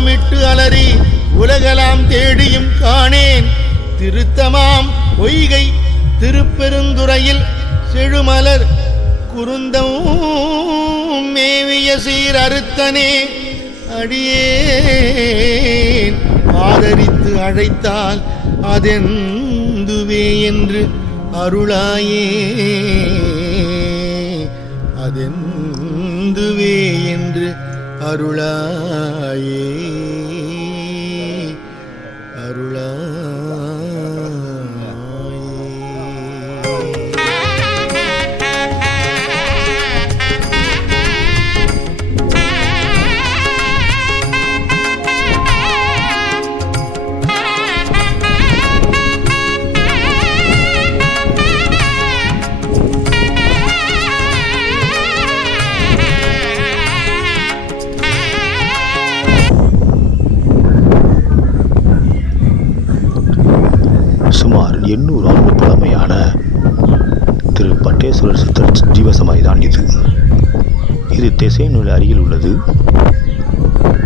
ஓலமிட்டு அலறி உலகலாம் தேடியும் காணேன். திருத்தமாம் பொய்கை திருப்பெருந்துறையில் செழுமலர் குருந்தம் மேவிய சீர் அறுத்தனே. அடியேன் ஆதரித்து அழைத்தால் அதெந்துவே என்று அருளாயே. அதெந்துவே என்று அருளாயே. சுமார் 800 ஆண்டு பழமையான திரு பட்டேஸ்வரர் சித்தர் ஜீவசமாதிதான் இது. இது திசைநூல் அருகில் உள்ளது.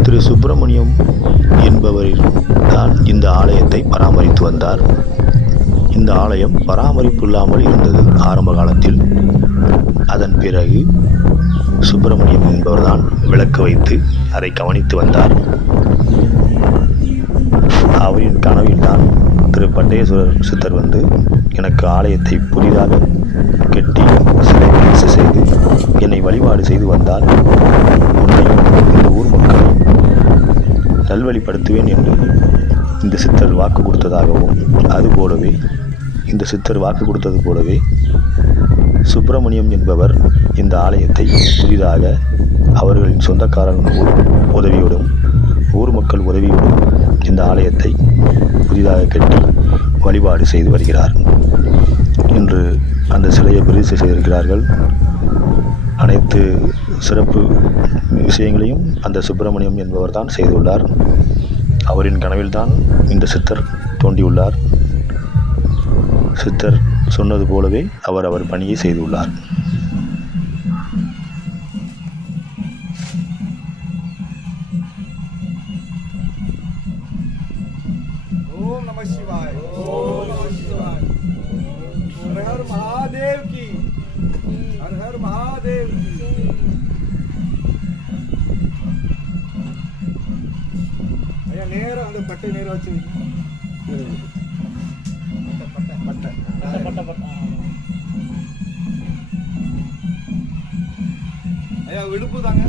திரு சுப்பிரமணியம் என்பவரில் தான் இந்த ஆலயத்தை பராமரித்து வந்தார். இந்த ஆலயம் பராமரிப்பு இல்லாமல் இருந்தது ஆரம்ப காலத்தில். அதன் பிறகு சுப்பிரமணியம் என்பவர்தான் விளக்கு வைத்து அதை கவனித்து வந்தார். அவரின் கனவில்தான் திரு பட்டேஸ்வரர் சித்தர் வந்து எனக்கு ஆலயத்தை புதிதாக கட்டி சிலை பிரதிஷ்டை செய்து என்னை வழிபாடு செய்து வந்தால் உன்னையும் இந்த ஊர் மக்களை நல்வழிப்படுத்துவேன் என்று இந்த சித்தர் வாக்கு கொடுத்ததாகவும், அதுபோலவே இந்த சித்தர் வாக்கு கொடுத்தது போலவே சுப்பிரமணியம் என்பவர் இந்த ஆலயத்தை புதிதாக அவர்களின் சொந்தக்காரர்கள் உதவியோடும் ஊர் மக்கள் உதவியோடும் இந்த ஆலயத்தை புதிதாக கட்டி வழிபாடு செய்து வருகிறார். இன்று அந்த சிலையை பிரதிஷ்டை செய்திருக்கிறார்கள். அனைத்து சிறப்பு விஷயங்களையும் அந்த சுப்பிரமணியம் என்பவர் தான் செய்துள்ளார். அவரின் கனவில்தான் இந்த சித்தர் தோன்றியுள்ளார். சித்தர் சொன்னது போலவே அவர் பணியை செய்துள்ளார். ओम नमः शिवाय। ओम नमः शिवाय। हर हर महादेव की। हर हर महादेव की। ஐயா நேரா அந்த பட்டை நேரா வச்சு ஐயா விடுப்பு தாங்க.